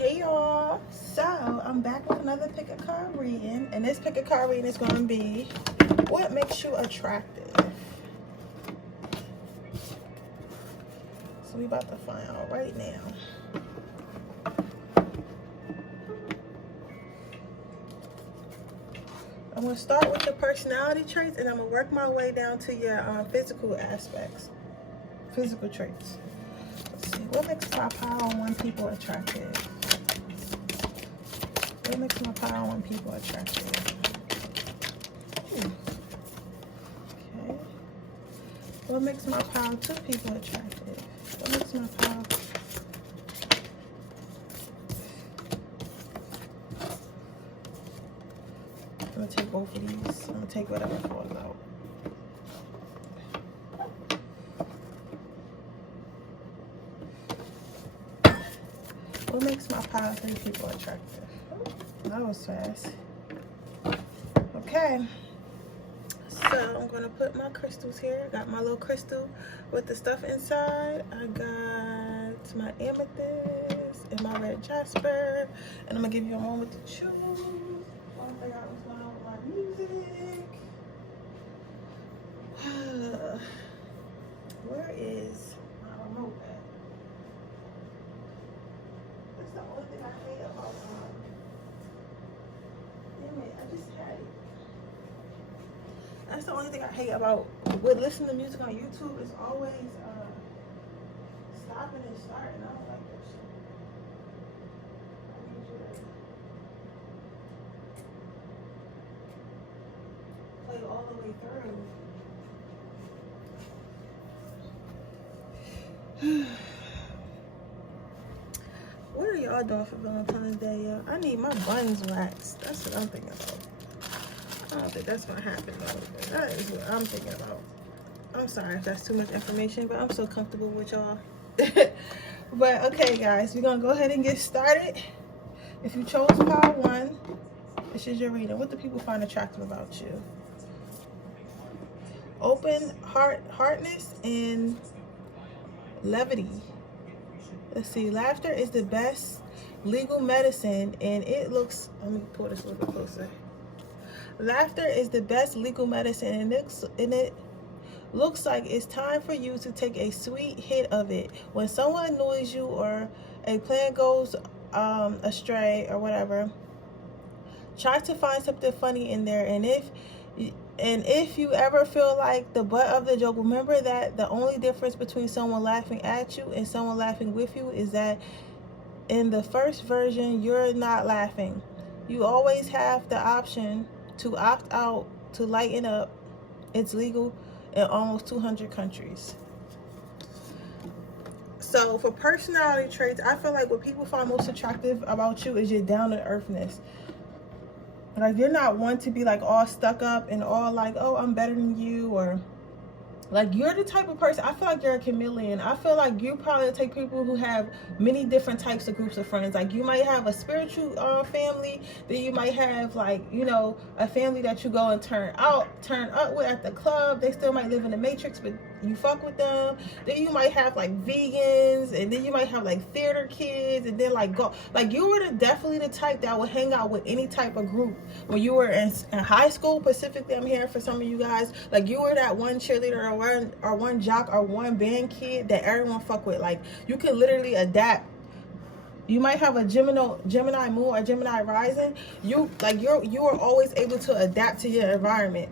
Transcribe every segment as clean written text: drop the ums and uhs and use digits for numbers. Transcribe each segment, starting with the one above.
Hey y'all, so I'm back with another pick a card reading, and this pick a card reading is going to be what makes you attractive. So we about to find out right now. I'm going to start with your personality traits, and I'm going to work my way down to your physical aspects, physical traits. Let's see, what makes my power on people attractive? What makes my power on people attractive? Okay. What makes my power to people attractive? What makes my power? I'm gonna take both of these. I'm gonna take whatever falls out. What makes my power to people attractive? That was fast. Okay, so I'm gonna put my crystals here. I got my little crystal with the stuff inside. I got my amethyst and my red jasper, and I'm gonna give you a moment to choose. While I figure out what's going on with my music. Where is my remote at? That's the only thing I hate about damn it, I just had it. That's the only thing I hate about with listening to music on YouTube. Is always stopping and starting. I don't like that shit. I need you to play all the way through. What are y'all doing for Valentine's Day, y'all? I need my buns waxed. That's what I'm thinking about. I don't think that's gonna happen though. But that is what I'm thinking about. I'm sorry if that's too much information, but I'm so comfortable with y'all. But okay, guys, we're gonna go ahead and get started. If you chose pile 1, this is your reading. What do people find attractive about you? Open heartness and levity. Let's see. Laughter is the best legal medicine, and it looks. Let me pull this a little bit closer. Laughter is the best legal medicine, and it looks like it's time for you to take a sweet hit of it. When someone annoys you or a plan goes astray or whatever, try to find something funny in there. And if you ever feel like the butt of the joke, remember that the only difference between someone laughing at you and someone laughing with you is that in the first version, you're not laughing. You always have the option to opt out, to lighten up. It's legal in almost 200 countries. So for personality traits, I feel like what people find most attractive about you is your down-to-earthness. Like, you're not one to be like all stuck up and all like, oh, I'm better than you, or like, you're the type of person, I feel like you're a chameleon. I feel like you probably take people who have many different types of groups of friends. Like, you might have a spiritual family, then you might have, like, you know, a family that you go and turn up with at the club. They still might live in the matrix, but you fuck with them. Then you might have like vegans, and then you might have like theater kids, and then like go, like, you were definitely the type that would hang out with any type of group when you were in high school. Specifically, I'm here for some of you guys. Like, you were that one cheerleader or one jock or one band kid that everyone fuck with. Like, you could literally adapt. You might have a Gemini moon or Gemini rising. You are always able to adapt to your environment.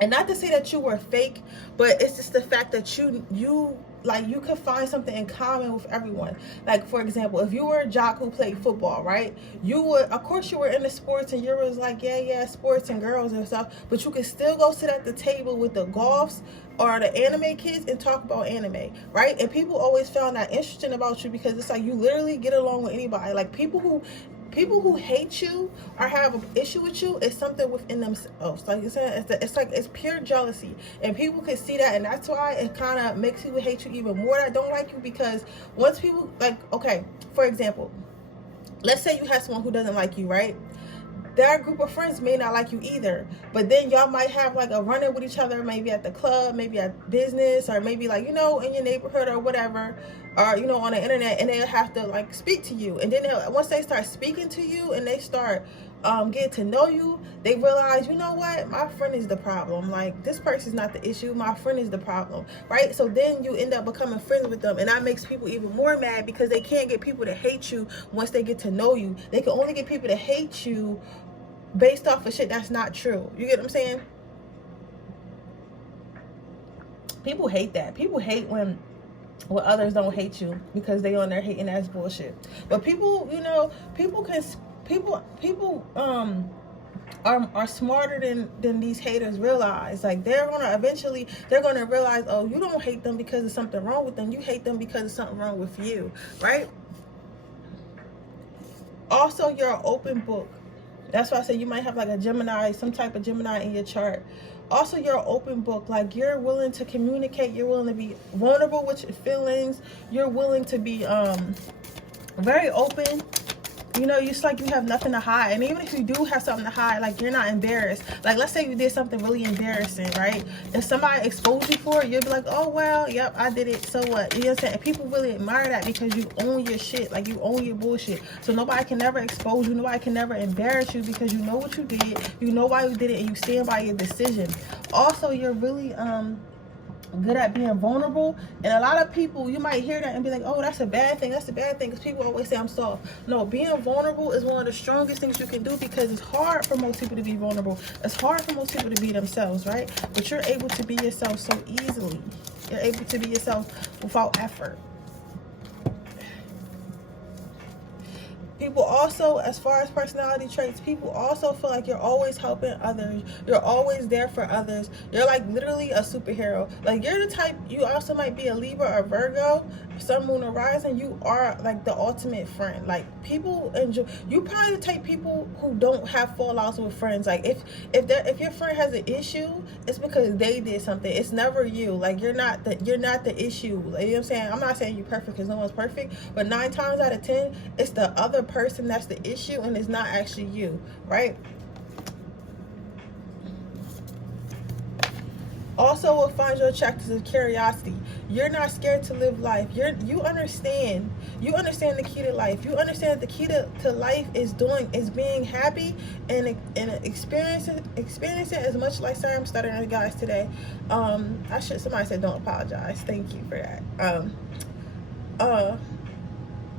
And not to say that you were fake, but it's just the fact that you could find something in common with everyone. Like, for example, if you were a jock who played football, right? You would, of course, you were into sports, and you was like, yeah, sports and girls and stuff. But you could still go sit at the table with the golfs or the anime kids and talk about anime, right? And people always found that interesting about you, because it's like you literally get along with anybody. Like, people who hate you or have an issue with you is something within themselves. Like, it's pure jealousy, and people can see that, and that's why it kind of makes people hate you even more that don't like you. Because once people, like, okay, for example, let's say you have someone who doesn't like you, right? Their group of friends may not like you either, but then y'all might have like a run-in with each other, maybe at the club, maybe at business, or maybe like, you know, in your neighborhood or whatever. or you know, on the internet, and they'll have to like speak to you, and then once they start speaking to you and they start getting to know you, they realize, you know what, my friend is the problem. Like, this person's not the issue, my friend is the problem, right? So then you end up becoming friends with them, and that makes people even more mad, because they can't get people to hate you once they get to know you. They can only get people to hate you based off of shit that's not true. You get what I'm saying? People hate that. People hate when others don't hate you, because they on there hating ass bullshit. But people, you know, people are smarter than these haters realize. Like, they're gonna realize, oh, you don't hate them because there's something wrong with them, you hate them because there's something wrong with you, right? Also, you're an open book. That's why I say you might have like a Gemini, some type of Gemini in your chart. Also, you're an open book. Like, you're willing to communicate, you're willing to be vulnerable with your feelings, you're willing to be very open. You know, it's like you have nothing to hide. And even if you do have something to hide, like, you're not embarrassed. Like, let's say you did something really embarrassing, right? If somebody exposed you for it, you'll be like, oh, well, yep, I did it, so what? You know what I'm saying? And people really admire that, because you own your shit. Like, you own your bullshit. So nobody can never expose you. Nobody can never embarrass you, because you know what you did. You know why you did it, and you stand by your decision. Also, you're really good at being vulnerable. And a lot of people, you might hear that and be like, oh, that's a bad thing, that's a bad thing, because people always say I'm soft. No, being vulnerable is one of the strongest things you can do, because it's hard for most people to be vulnerable. It's hard for most people to be themselves, right? But you're able to be yourself so easily. You're able to be yourself without effort. People also, as far as personality traits, people also feel like you're always helping others. You're always there for others. You're like literally a superhero. Like, you're the type, you also might be a Libra or Virgo, Sun, Moon, or Rising. You are like the ultimate friend. Like, people enjoy, you probably the type people who don't have fallouts with friends. Like, if your friend has an issue, it's because they did something. It's never you. Like, you're not the issue. Like, you know what I'm saying? I'm not saying you're perfect, because no one's perfect, but 9 times out of 10, it's the other person that's the issue, and it's not actually you, right? Also, what finds you attractive is curiosity. You're not scared to live life. You understand the key to life. You understand that the key to life is being happy and experience it as much. Like, sorry, I'm stuttering, guys, today. Somebody said don't apologize. Thank you for that.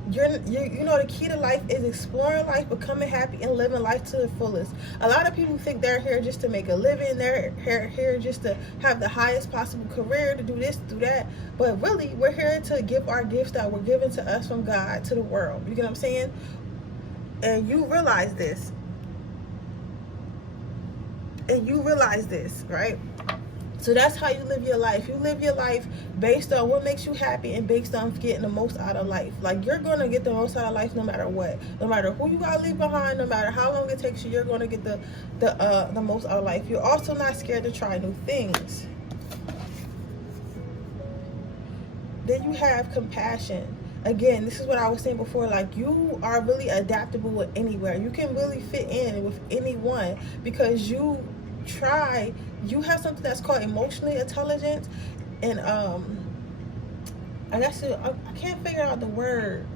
You know, the key to life is exploring life, becoming happy, and living life to the fullest. A lot of people think they're here just to make a living. They're here just to have the highest possible career, to do this, do that. But really, we're here to give our gifts that were given to us from God to the world. You get what I'm saying? And you realize this. Right? So that's how you live your life. You live your life based on what makes you happy, and based on getting the most out of life. Like, you're going to get the most out of life no matter what. No matter who you got to leave behind, no matter how long it takes you, you're going to get the most out of life. You're also not scared to try new things. Then you have compassion. Again, this is what I was saying before. Like, you are really adaptable with anywhere. You can really fit in with anyone, because you have something that's called emotionally intelligence, and I can't figure out the word.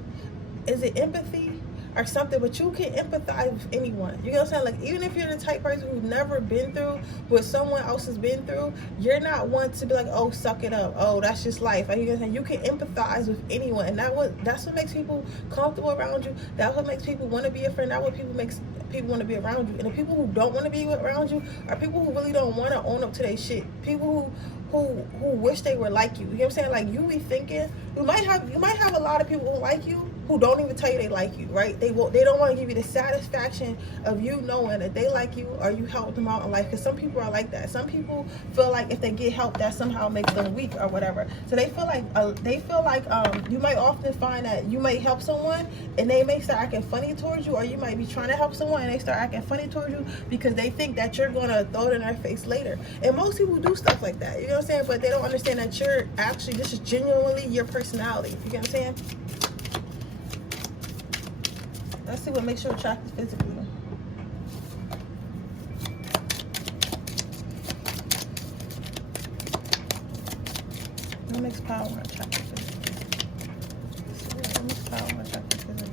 Is it empathy or something? But you can empathize with anyone. You know what I'm saying? Like, even if you're the type person who's never been through what someone else has been through, you're not one to be like, oh, suck it up, oh, that's just life. Like, you know what I'm saying? You can empathize with anyone, and that's what makes people comfortable around you. That's what makes people want to be your friend. That's what makes people want to be around you. And the people who don't want to be around you are people who really don't want to own up to their shit. People who wish they were like you. You know what I'm saying? Like, you be thinking, you might have a lot of people who like you who don't even tell you they like you, right? They don't want to give you the satisfaction of you knowing that they like you, or you help them out in life. Because some people are like that. Some people feel like if they get help, that somehow makes them weak or whatever. So they feel like you might often find that you might help someone and they may start acting funny towards you, or you might be trying to help someone and they start acting funny towards you because they think that you're gonna throw it in their face later. And most people do stuff like that, you know what I'm saying? But they don't understand that this is genuinely your personality. You get what I'm saying? Let's see what makes you attractive physically. What makes power attractive physically? I want to check this physically.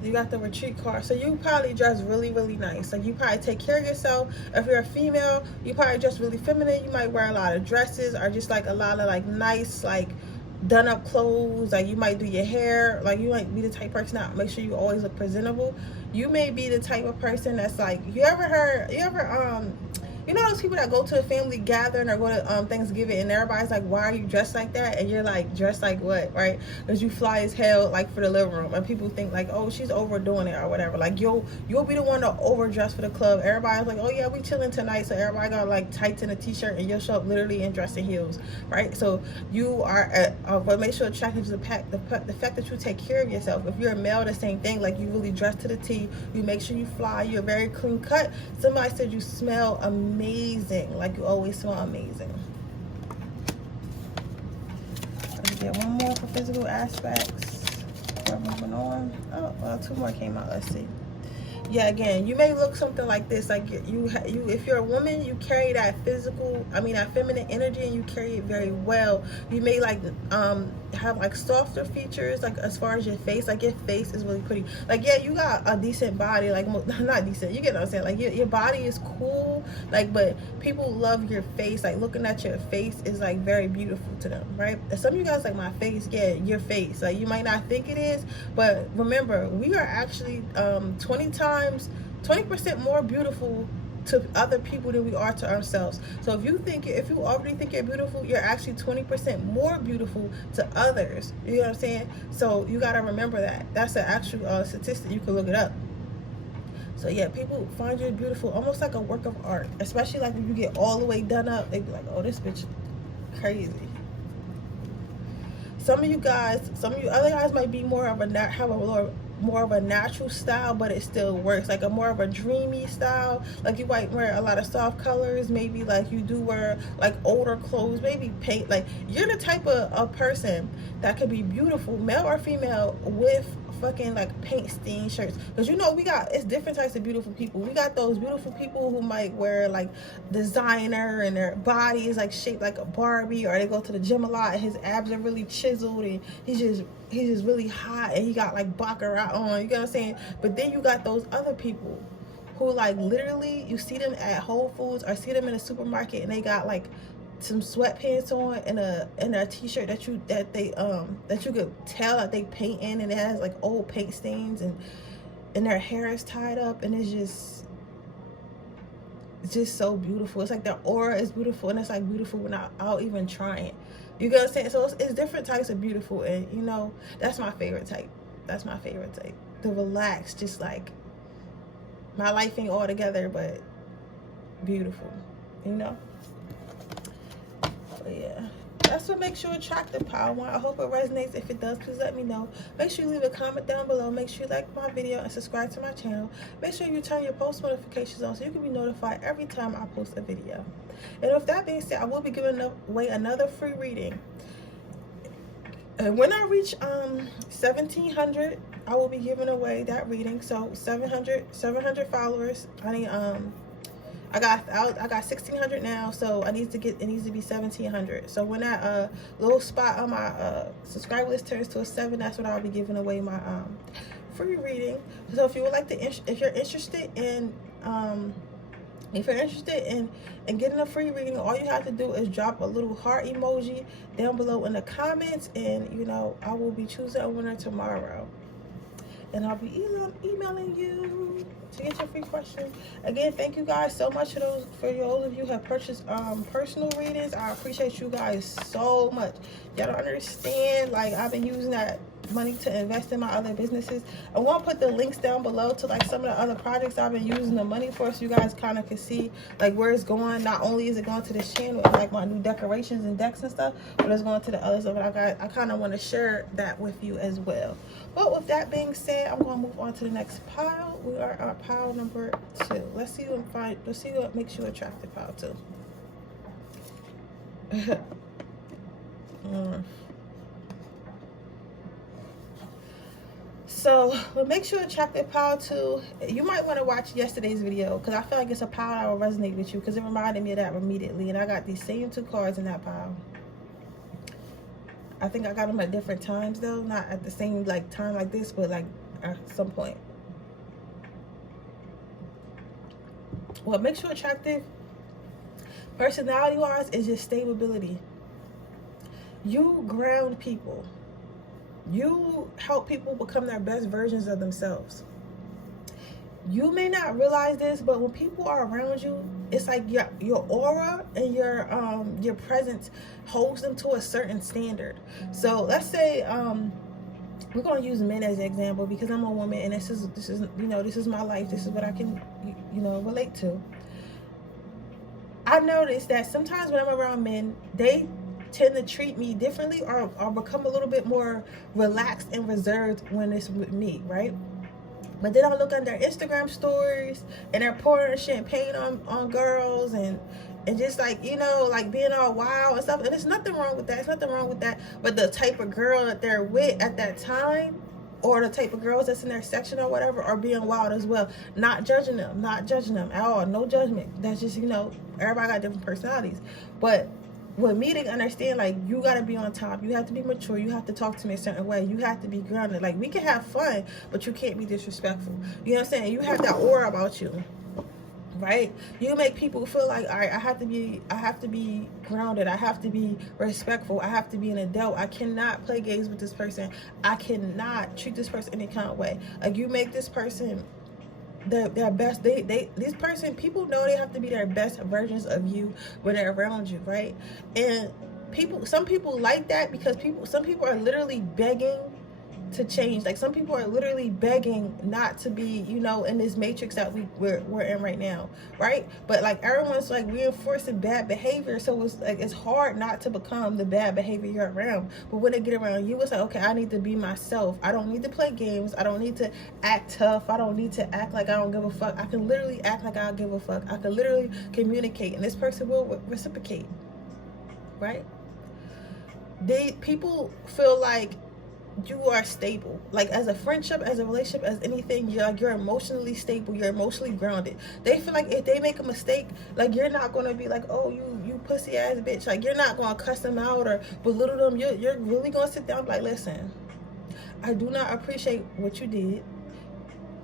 You got the retreat card. So you probably dress really, really nice. Like you probably take care of yourself. If you're a female, you probably dress really feminine. You might wear a lot of dresses or just like a lot of like nice, like done up clothes. Like you might do your hair. Like you might be the type of person that make sure you always look presentable. You may be the type of person that's like, you know those people that go to a family gathering or go to Thanksgiving and everybody's like, why are you dressed like that? And you're like, dressed like what, right? Because you fly as hell like for the living room, and people think like, oh, she's overdoing it or whatever. Like you'll be the one to overdress for the club. Everybody's like, oh yeah, we chilling tonight, so everybody got like tights and a t-shirt, and you'll show up literally in dress and heels, right? So you are but make sure attractive to the fact that you take care of yourself. If you're a male, the same thing. Like you really dress to the T. You make sure you fly. You're very clean cut. Somebody said you smell amazing. Like you always smell amazing. Let's get one more for physical aspects. We're moving on. Oh, well, 2 more came out. Let's see. Yeah, again, you may look something like this. Like you if you're a woman, you carry that that feminine energy, and you carry it very well. You may like have like softer features, like as far as your face. Like your face is really pretty. Like yeah, you got a decent body. Like not decent, you get what I'm saying. Like your body is cool. Like but people love your face. Like looking at your face is like very beautiful to them, right? And some of you guys like my face. Yeah, your face. Like you might not think it is, but remember, we are actually 20% more beautiful to other people than we are to ourselves. So if you already think you're beautiful, you're actually 20% more beautiful to others. You know what I'm saying? So you got to remember that. That's an actual statistic. You can look it up. So yeah, people find you beautiful, almost like a work of art. Especially like when you get all the way done up, they be like, oh, this bitch crazy. Some of you other guys might be more of a natural style, but it still works. Like a more of a dreamy style. Like you might wear a lot of soft colors. Maybe like you do wear like older clothes, maybe paint. Like you're the type of person that could be beautiful, male or female, with fucking like paint stained shirts. Because it's different types of beautiful people. We got those beautiful people who might wear like designer and their body is like shaped like a Barbie, or they go to the gym a lot and his abs are really chiseled and he's just really hot and he got like baccarat on, you know what I'm saying? But then you got those other people who like literally you see them at Whole Foods or see them in a supermarket and they got like some sweatpants on and a t-shirt that you could tell that they paint in, and it has like old paint stains, and their hair is tied up, and it's just so beautiful. It's like their aura is beautiful, and it's like beautiful without even trying. You get what I'm saying? So it's different types of beautiful, and that's my favorite type. That's my favorite type. The relaxed, just like my life ain't all together, but beautiful. But yeah, that's what makes you attractive, Power One. I hope it resonates. If it does, please let me know. Make sure you leave a comment down below. Make sure you like my video and subscribe to my channel. Make sure you turn your post notifications on so you can be notified every time I post a video. And with that being said, I will be giving away another free reading. And when I reach 1,700, I will be giving away that reading. So 700 followers. I got 1,600 now, so it needs to be 1,700. So when that little spot on my subscriber list turns to a 7, that's when I'll be giving away my free reading. So if you would like to, if you're interested in getting a free reading, all you have to do is drop a little heart emoji down below in the comments, and I will be choosing a winner tomorrow. And I'll be emailing you to get your free question. Again, thank you guys so much for those of you who have purchased personal readings. I appreciate you guys so much. Y'all don't understand. Like, I've been using that money to invest in my other businesses. I want to put the links down below to like some of the other projects I've been using the money for, so you guys kind of can see like where it's going. Not only is it going to this channel and like my new decorations and decks and stuff, but it's going to the other stuff. But I kind of want to share that with you as well. But with that being said, I'm going to move on to the next pile. We are at pile number 2. Let's see what makes you attractive, pile 2. So, but make sure to check that pile too. You might want to watch yesterday's video because I feel like it's a pile that will resonate with you because it reminded me of that immediately. And I got these same 2 cards in that pile. I think I got them at different times though, not at the same like time like this, but like at some point. What makes you attractive personality-wise is your stability. You ground people. You help people become their best versions of themselves. You may not realize this, but when people are around you, it's like your aura and your presence holds them to a certain standard. So let's say we're going to use men as an example because I'm a woman and this is this is my life. This is what I can relate to. I noticed that sometimes when I'm around men, they tend to treat me differently or become a little bit more relaxed and reserved when it's with me, right? But then I look on their Instagram stories and they're pouring champagne on girls and just like, like being all wild and stuff. And there's nothing wrong with that. There's nothing wrong with that. But the type of girl that they're with at that time, or the type of girls that's in their section or whatever, are being wild as well. Not judging them at all. No judgment. That's just, everybody got different personalities. But with me to understand, like, you got to be on top. You have to be mature. You have to talk to me a certain way. You have to be grounded. Like, we can have fun, but you can't be disrespectful. You know what I'm saying? You have that aura about you, right? You make people feel like, all right, I have to be grounded. I have to be respectful. I have to be an adult. I cannot play games with this person. I cannot treat this person any kind of way. Like, you make this person their best. This person, people know they have to be their best versions of you when they're around you, right? And some people like that because some people are literally begging to change. Like, some people are literally begging not to be, in this matrix that we're in right now, right? But like, everyone's like reinforcing bad behavior, so it's like it's hard not to become the bad behavior you're around. But when they get around you, it's like, okay, I need to be myself. I don't need to play games. I don't need to act tough. I don't need to act like I don't give a fuck. I can literally act like I give a fuck. I can literally communicate, and this person will reciprocate, right? People feel like you are stable, like as a friendship, as a relationship, as anything. You're emotionally stable. You're emotionally grounded. They feel like if they make a mistake, like, you're not going to be like, oh, you pussy ass bitch. Like, you're not going to cuss them out or belittle them. You're really going to sit down and be like, listen, I do not appreciate what you did.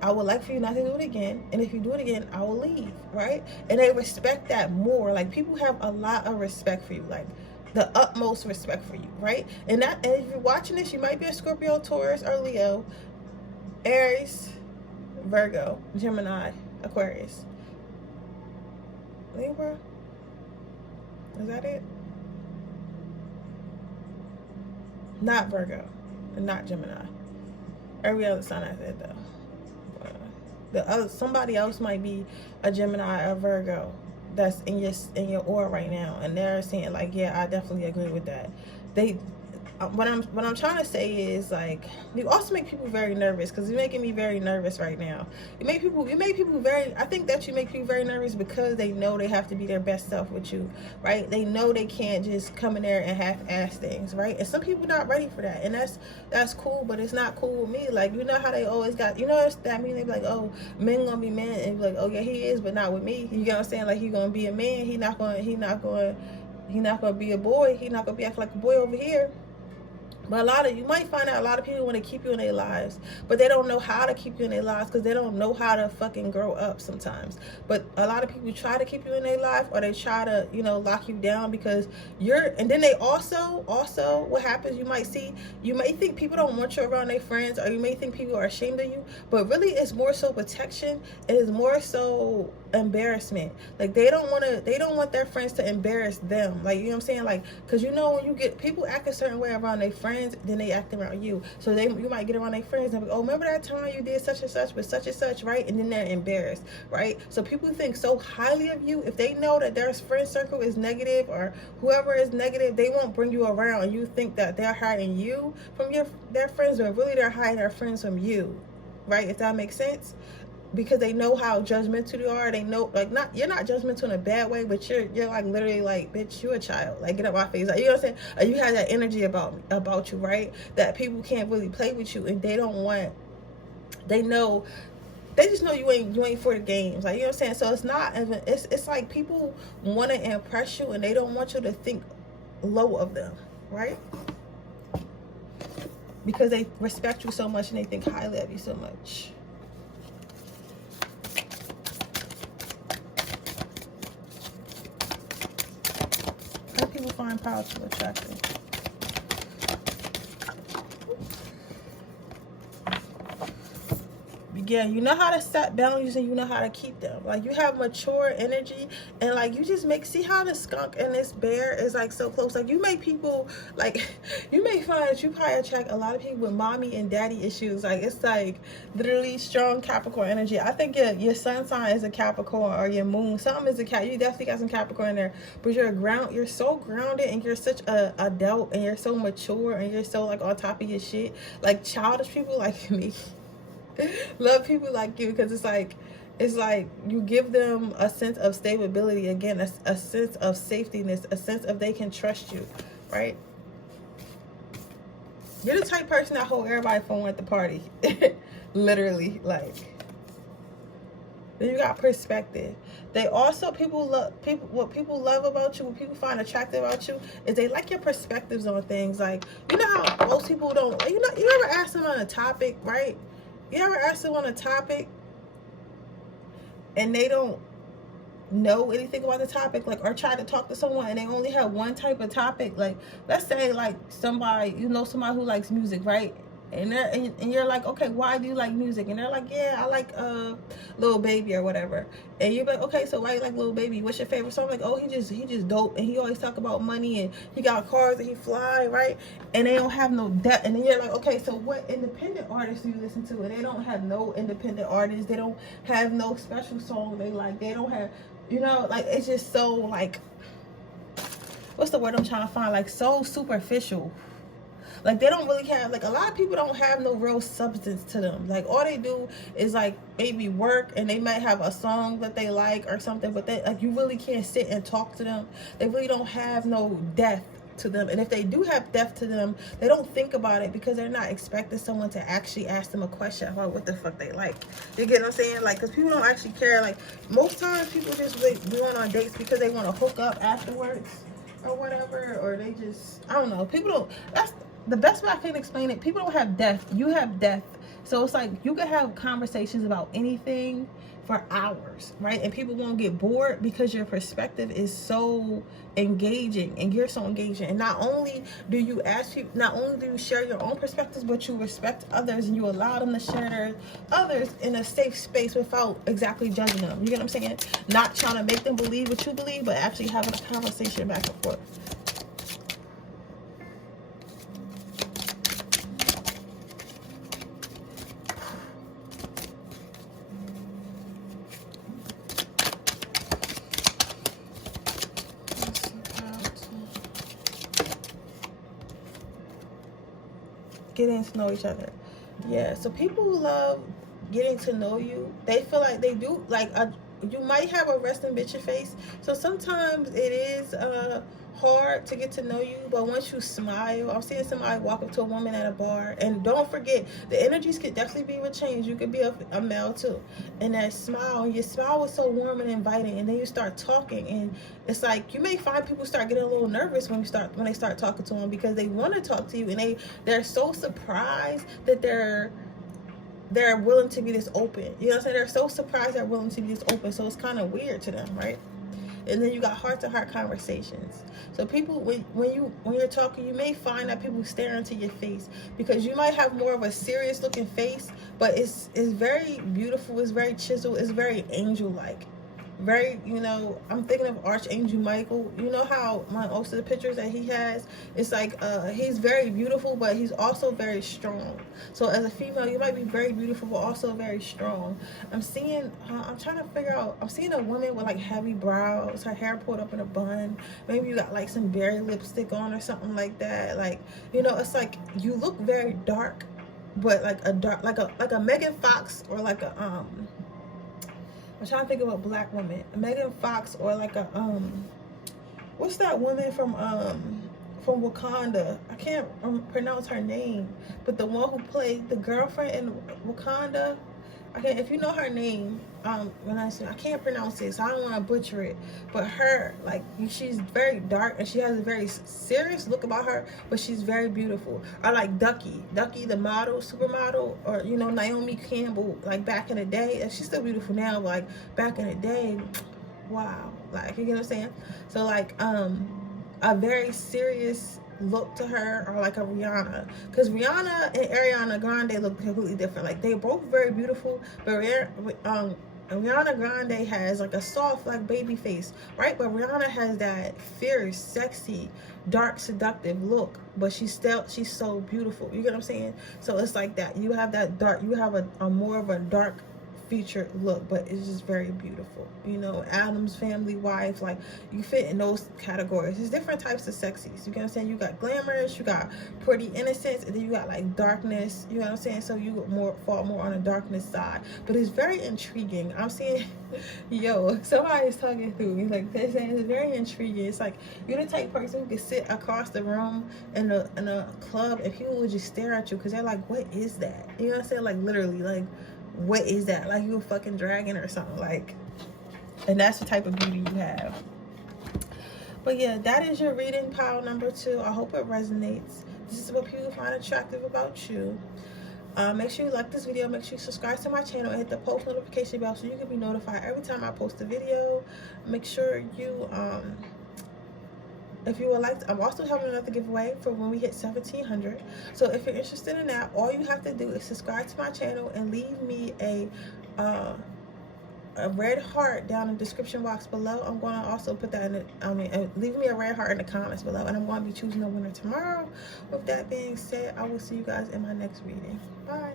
I would like for you not to do it again, and if you do it again, I will leave, right? And they respect that more. Like, people have a lot of respect for you, like the utmost respect for you, right? And if you're watching this, you might be a Scorpio, Taurus, or Leo, Aries, Virgo, Gemini, Aquarius, Libra. Is that it? Not Virgo and not Gemini. Every other sign I said though. Somebody else might be a Gemini or Virgo that's in your aura right now, and they're saying like, yeah, I definitely agree with that. What I'm trying to say is, like, you also make people very nervous, because you're making me very nervous right now. You make people very, I think that you make people very nervous because they know they have to be their best self with you, right? They know they can't just come in there and half-ass things, right? And some people not ready for that, and that's cool, but it's not cool with me. Like, you know how they always got, that mean they be like, oh, men gonna be men, and be like, oh yeah, he is, but not with me. You get what I'm saying? Like, he gonna be a man, he not gonna be a boy, he not gonna be acting like a boy over here. But you might find out a lot of people want to keep you in their lives, but they don't know how to keep you in their lives because they don't know how to fucking grow up sometimes. But a lot of people try to keep you in their life, or they try to, lock you down because and then they also what happens, you might think people don't want you around their friends, or you may think people are ashamed of you, but really it's more so protection. It is more so embarrassment. Like, they don't want their friends to embarrass them. Like, you know what I'm saying? Like, because when you get people act a certain way around their friends, then they act around you. So you might get around their friends and be, oh, remember that time you did such and such with such and such, right? And then they're embarrassed, right? So people think so highly of you. If they know that their friend circle is negative, or whoever is negative, they won't bring you around, and you think that they're hiding you from their friends, but really they're hiding their friends from you, right? If that makes sense. Because they know how judgmental you are. They know, like, you're not judgmental in a bad way, but you're like literally like, bitch, you a child. Like, get up my face. Like, you know what I'm saying? You have that energy about you, right? That people can't really play with you, and they don't want They know, they just know you ain't for the games. Like, you know what I'm saying? So it's not, it's like people want to impress you and they don't want you to think low of them, right? Because they respect you so much and they think highly of you so much. How do people find powerful attractive? Yeah, you know how to set boundaries and you know how to keep them. Like, you have mature energy, and like, you just see how the skunk and this bear is like so close. Like, you make people, like, you may find that you probably attract a lot of people with mommy and daddy issues. Like, it's like literally strong Capricorn energy. I think your sun sign is a Capricorn, or your moon, something is a Cap. You definitely got some Capricorn in there, but you're so grounded and you're such a adult and you're so mature and you're so like on top of your shit. Like, childish people like me love people like you, because it's like you give them a sense of stability, again, a sense of safetyness, a sense of they can trust you, right? You're the type person that hold everybody phone at the party. Literally. Like, then you got perspective. They also, what people love about you, what people find attractive about you, is they like your perspectives on things. Like, you know how most people don't, you ever ask them on a topic, right? You ever ask them on a topic and they don't know anything about the topic, like, or try to talk to someone and they only have one type of topic? Like, let's say like somebody, somebody who likes music, right? And you're like, okay, why do you like music? And they're like, yeah, I like Lil Baby or whatever. And you're like, okay, so why you like Lil Baby? What's your favorite song? Like, oh, he just dope, and he always talk about money, and he got cars and he fly, right? And they don't have no depth. And then you're like, okay, so what independent artists do you listen to? And they don't have no independent artists. They don't have no special song they like. They don't have, like, it's just so, like, what's the word I'm trying to find? Like, so superficial. Like, they don't really have, like, a lot of people don't have no real substance to them. Like, all they do is, like, maybe work, and they might have a song that they like or something, but they, like, you really can't sit and talk to them. They really don't have no depth to them. And if they do have depth to them, they don't think about it because they're not expecting someone to actually ask them a question about what the fuck they like. You get what I'm saying? Like, because people don't actually care. Like, most times people just going on dates because they want to hook up afterwards or whatever, or they just, I don't know. People don't, that's the best way I can explain it. People don't have depth. You have depth. So it's like you can have conversations about anything for hours, right? And people won't get bored because your perspective is so engaging and you're so engaging. And not only do you share your own perspectives, but you respect others and you allow them to share others in a safe space without exactly judging them. You get what I'm saying? Not trying to make them believe what you believe, but actually having a conversation back and forth. Getting to know each other. Yeah, so people love getting to know you. They feel like they do, like, you might have a resting bitch face, so sometimes it is hard to get to know you. But once you smile, I'm seeing somebody walk up to a woman at a bar, and don't forget, the energies could definitely be with change. You could be a male too, and that smile, your smile was so warm and inviting, and then you start talking, and it's like you may find people start getting a little nervous when they start talking to them, because they want to talk to you, and they're so surprised that they're willing to be this open. You know what I'm saying? They're so surprised they're willing to be this open, so it's kind of weird to them, right? And then you got heart-to-heart conversations. So people, when you're talking, you may find that people stare into your face, because you might have more of a serious looking face, but it's very beautiful, it's very chiseled, it's very angel-like. Very, I'm thinking of Archangel Michael. You know how most of the pictures that he has, it's like he's very beautiful, but he's also very strong. So as a female, you might be very beautiful but also very strong. I'm seeing I'm trying to figure out, I'm seeing a woman with like heavy brows, her hair pulled up in a bun, maybe you got like some berry lipstick on or something like that. Like, it's like you look very dark, but like a Megan Fox, or like a I'm trying to think of a black woman, Megan Fox, or like a what's that woman from from Wakanda. I can't pronounce her name, but the one who played the girlfriend in Wakanda. Okay, if you know her name, when I can't pronounce it, so I don't want to butcher it. But her, like, she's very dark and she has a very serious look about her, but she's very beautiful. Or like Ducky the model, supermodel, or you know Naomi Campbell, like back in the day. And she's still beautiful now, but like back in the day, wow, like you get what I'm saying? So like a very serious look to her, or like a Rihanna, because Rihanna and Ariana Grande look completely different. Like they're both very beautiful, but Ariana Grande has like a soft, like baby face, right? But Rihanna has that fierce, sexy, dark, seductive look, but she's so beautiful. You get what I'm saying? So it's like that. You have that dark, you have a more of a dark featured look, but it's just very beautiful. You know, Adam's Family wife, like you fit in those categories. There's different types of sexies. You get what I'm saying? You got glamorous, you got pretty innocence, and then you got like darkness. You know what I'm saying? So you fall more on the darkness side, but it's very intriguing. I'm seeing yo, somebody's talking through me, like they're saying it's very intriguing. It's like you're the type of person who can sit across the room in a club and people would just stare at you because they're like, what is that? You know what I'm saying? Like literally, like what is that? Like you a fucking dragon or something, like. And that's the type of beauty you have. But yeah, that is your reading pile number 2. I hope it resonates. This is what people find attractive about you. Make sure you like this video. Make sure you subscribe to my channel and hit the post notification bell so you can be notified every time I post a video. Make sure you if you would like to, I'm also having another giveaway for when we hit 1,700. So if you're interested in that, all you have to do is subscribe to my channel and leave me a red heart down in the description box below. I'm going to also put that in the, leave me a red heart in the comments below, and I'm going to be choosing a winner tomorrow. With that being said, I will see you guys in my next reading. Bye.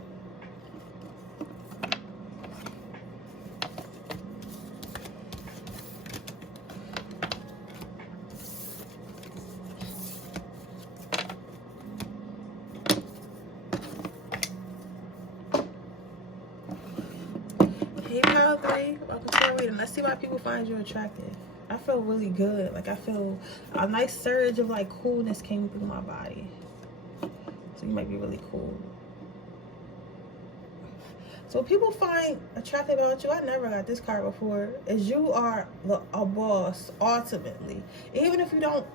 Hey, pile 3, welcome to our reading. Let's see why people find you attractive. I feel really good. Like I feel a nice surge of like coolness came through my body. So you might be really cool. So what people find attractive about you, I never got this card before, is you are a boss ultimately. Even if you don't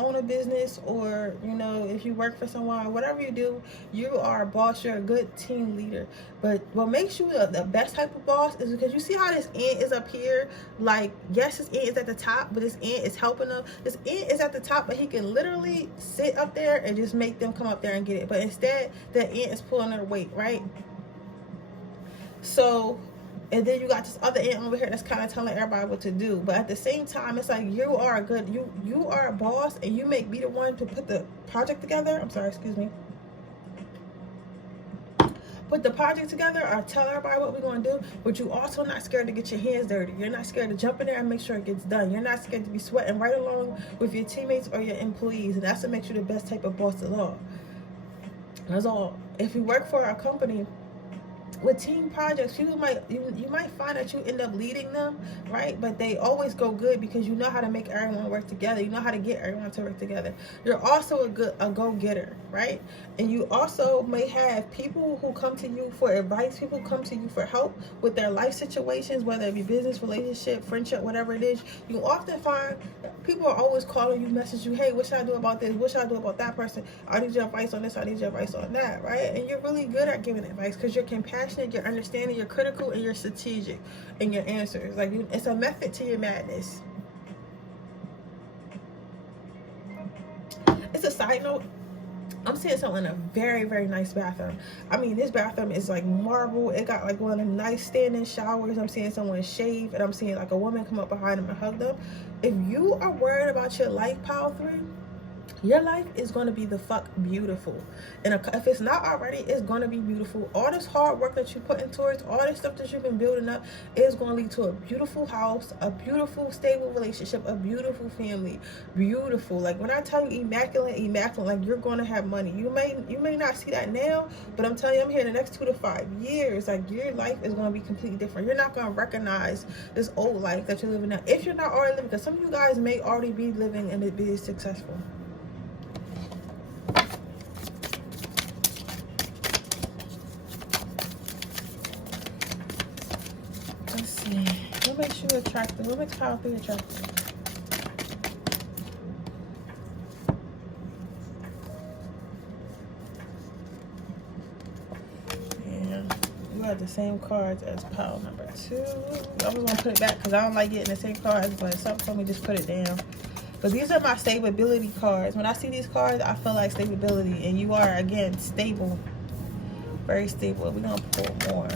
own a business, or you know, if you work for someone, whatever you do, you are a boss. You're a good team leader. But what makes you the best type of boss is because you see how this ant is up here. Like, yes, this ant is at the top, but this ant is helping them. This ant is at the top, but he can literally sit up there and just make them come up there and get it. But instead, the ant is pulling their weight, right? So, and then you got this other ant over here that's kind of telling everybody what to do. But at the same time, it's like you are a good, you are a boss, and you make be the one to put the project together. I'm sorry, excuse me. Put the project together or tell everybody what we're going to do, but you also not scared to get your hands dirty. You're not scared to jump in there and make sure it gets done. You're not scared to be sweating right along with your teammates or your employees, and that's what makes you the best type of boss at all. That's all. If you work for a company with team projects, people you might find that you end up leading them, right? But they always go good because you know how to make everyone work together. You know how to get everyone to work together. You're also a go-getter, right? And you also may have people who come to you for advice. People come to you for help with their life situations, whether it be business, relationship, friendship, whatever it is. You often find people are always calling you, message you, hey, what should I do about this? What should I do about that person? I need your advice on this. I need your advice on that, right? And you're really good at giving advice because you're compassionate, you're understanding, you're critical, and you're strategic in your answers. Like, it's a method to your madness. It's a side note. I'm seeing someone in a very, very nice bathroom. I mean, this bathroom is like marble. It got like one of the nice standing showers. I'm seeing someone shave, and I'm seeing like a woman come up behind them and hug them. If you are worried about your life, pile 3, your life is going to be the fuck beautiful. And if it's not already, it's going to be beautiful. All this hard work that you put into it, all this stuff that you've been building up, is going to lead to a beautiful house, a beautiful stable relationship, a beautiful family. Beautiful. Like when I tell you immaculate, like you're going to have money. You may not see that now, but I'm telling you, I'm here in the next 2 to 5 years. Like your life is going to be completely different. You're not going to recognize this old life that you're living now, if you're not already living, because some of you guys may already be living and be successful. What makes you attractive? What makes Pile 3 attractive? Yeah, you have the same cards as Pile number 2. I was gonna put it back because I don't like getting the same cards, but something told me just put it down. But these are my stability cards. When I see these cards, I feel like stability, and you are again stable, very stable. We're gonna pull more.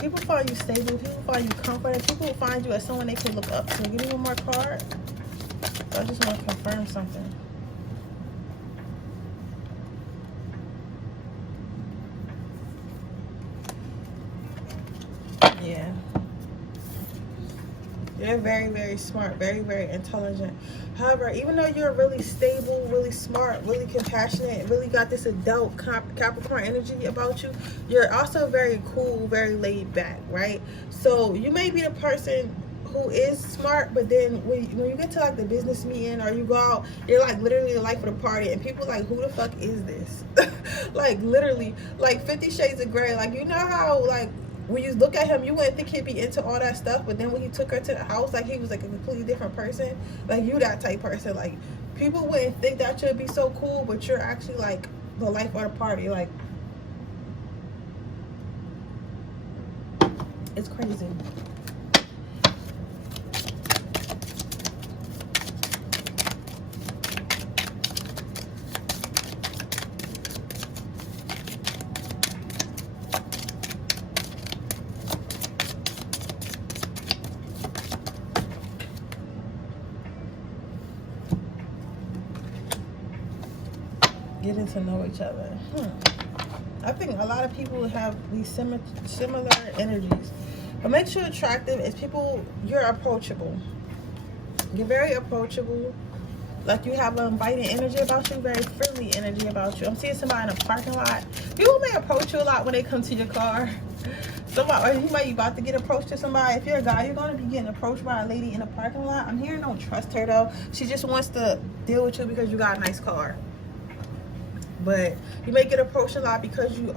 People find you stable, people find you confident, people find you as someone they can look up to. Give me one more card. I just want to confirm something. Yeah. You're very, very smart, very, very intelligent. However, even though you're really stable, really smart, really compassionate, really got this adult Capricorn energy about you, you're also very cool, very laid back, right? So you may be the person who is smart, but then when you get to like the business meeting or you go out, you're like literally the life of the party, and people like, who the fuck is this? Like literally, like 50 Shades of Grey. Like, you know how like when you look at him, you wouldn't think he'd be into all that stuff, but then when he took her to the house, like he was like a completely different person. Like you that type person. Like people wouldn't think that you'd be so cool, but you're actually like the life of the party. Like it's crazy. Getting to know each other. I think a lot of people have these similar energies. What makes you attractive is people, you're approachable. You're very approachable. Like you have an inviting energy about you, very friendly energy about you. I'm seeing somebody in a parking lot. People may approach you a lot when they come to your car. Somebody, or you might be about to get approached to somebody. If you're a guy, you're going to be getting approached by a lady in a parking lot. I'm hearing don't trust her though. She just wants to deal with you because you got a nice car. But you may get approached a lot because you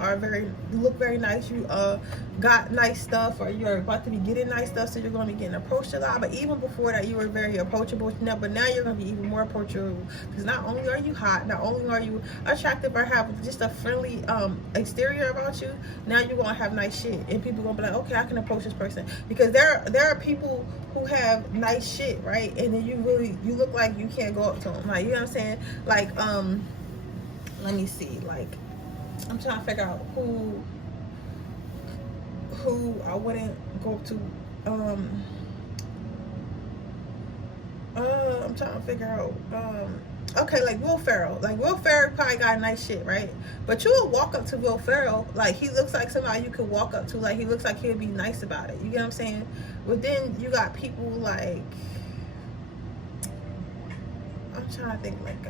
look very nice, you got nice stuff, or you're about to be getting nice stuff, so you're going to be getting approached a lot. But even before that, you were very approachable. But now you're going to be even more approachable, because not only are you hot, not only are you attractive or have just a friendly exterior about you, now you're going to have nice shit, and people are going to be like, okay, I can approach this person. Because there are people who have nice shit, right? And then you look like you can't go up to them, like, you know what I'm saying? Like let me see, like I'm trying to figure out who I wouldn't go up to. I'm trying to figure out okay, like Will Ferrell. Like Will Ferrell probably got nice shit, right? But you would walk up to Will Ferrell, like he looks like somebody you could walk up to, like he looks like he'd be nice about it, you get what I'm saying? But then you got people like, I'm trying to think, like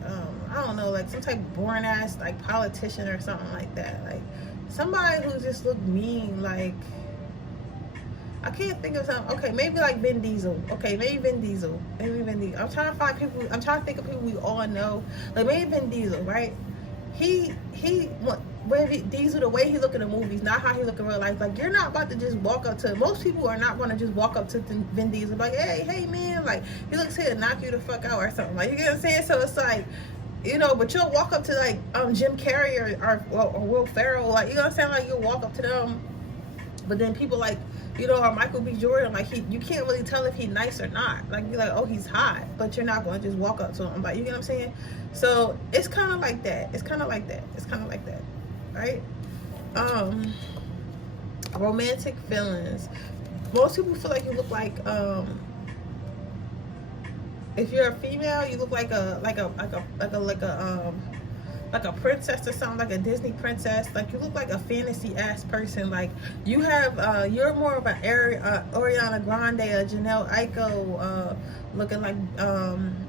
I don't know, like some type of boring ass like politician or something like that. Like somebody who just look mean. Like I can't think of something. Okay, maybe like Vin Diesel. Okay, maybe Vin Diesel. Maybe Vin Diesel. I'm trying to find people. I'm trying to think of people we all know. Like maybe Vin Diesel, right? Diesel, the way he look in the movies, not how he look in real life. Like you're not about to just walk up to. Most people are not going to just walk up to Vin Diesel like, hey man, like he looks here to knock you the fuck out or something. Like you get what I'm saying? So it's like, you know, but you'll walk up to like Jim Carrey or Will Ferrell, like you know what I'm saying? Like you'll walk up to them, but then people like, you know, or Michael B. Jordan, like you can't really tell if he's nice or not. Like be like, oh, he's hot, but you're not going to just walk up to him. Like you get what I'm saying? So it's kind of like that. It's kind of like that. It's kind of like that, right? Romantic feelings. Most people feel like you look like if you're a female, you look like a princess or something, like a Disney princess. Like you look like a fantasy ass person. Like you have you're more of an Ariana Grande, a Janelle Aiko, looking like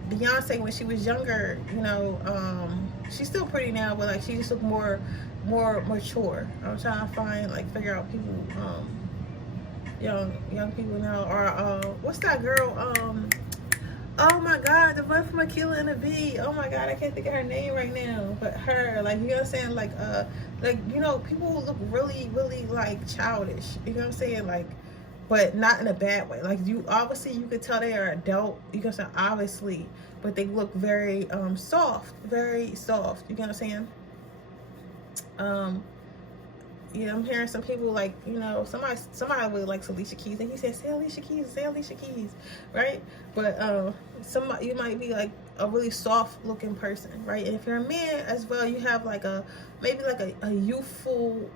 Beyonce when she was younger, you know, she's still pretty now, but like she just looked more mature. I'm trying to find like figure out people, young people now. Or what's that girl? Oh my God, the one from Akilah and the Bee. Oh my God, I can't think of her name right now. But her, like, you know what I'm saying? Like, you know, people who look really, really like childish. You know what I'm saying? Like, but not in a bad way. Like, you obviously you could tell they are adult. You can say obviously, but they look very soft, very soft. You know what I'm saying? Yeah, I'm hearing some people like, you know, somebody really likes Alicia Keys, and he said, say Alicia Keys, right? But somebody, you might be like a really soft looking person, right? And if you're a man as well, you have like maybe like a youthful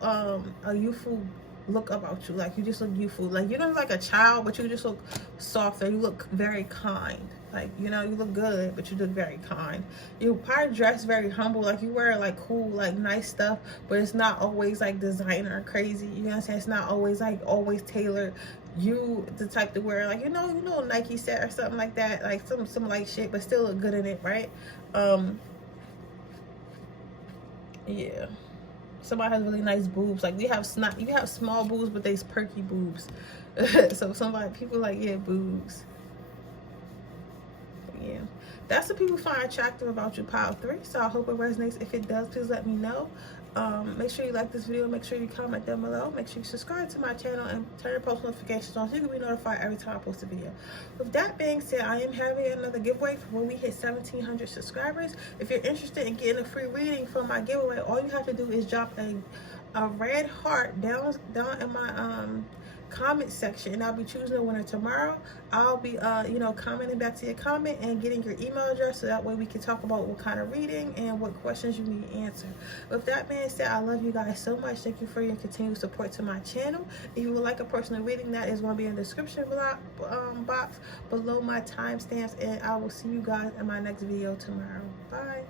look about you. Like, you just look youthful. Like, you don't look like a child, but you just look soft, and you look very kind. Like, you know, you look good, but you look very kind. You probably dress very humble. Like, you wear like cool, like nice stuff, but it's not always like designer or crazy. You know what I'm saying? It's not always like always tailored. You the type to wear like, you know, Nike set or something like that, like some light shit, but still look good in it, right? Yeah. Somebody has really nice boobs. Like, you have small boobs, but they's perky boobs. So people like, yeah, boobs. Yeah, that's what people find attractive about you, pile 3. So I hope it resonates. If it does, please let me know. Make sure you like this video. Make sure you comment down below. Make sure you subscribe to my channel and turn your post notifications on so you can be notified every time I post a video. With that being said, I am having another giveaway for when we hit 1,700 subscribers. If you're interested in getting a free reading from my giveaway, all you have to do is drop a red heart down in my comment section, and I'll be choosing a winner tomorrow. I'll be you know, commenting back to your comment and getting your email address, so that way we can talk about what kind of reading and what questions you need answered. With that being said, I love you guys so much. Thank you for your continued support to my channel. If you would like a personal reading, that is going to be in the description box below my timestamps, and I will see you guys in my next video tomorrow. Bye.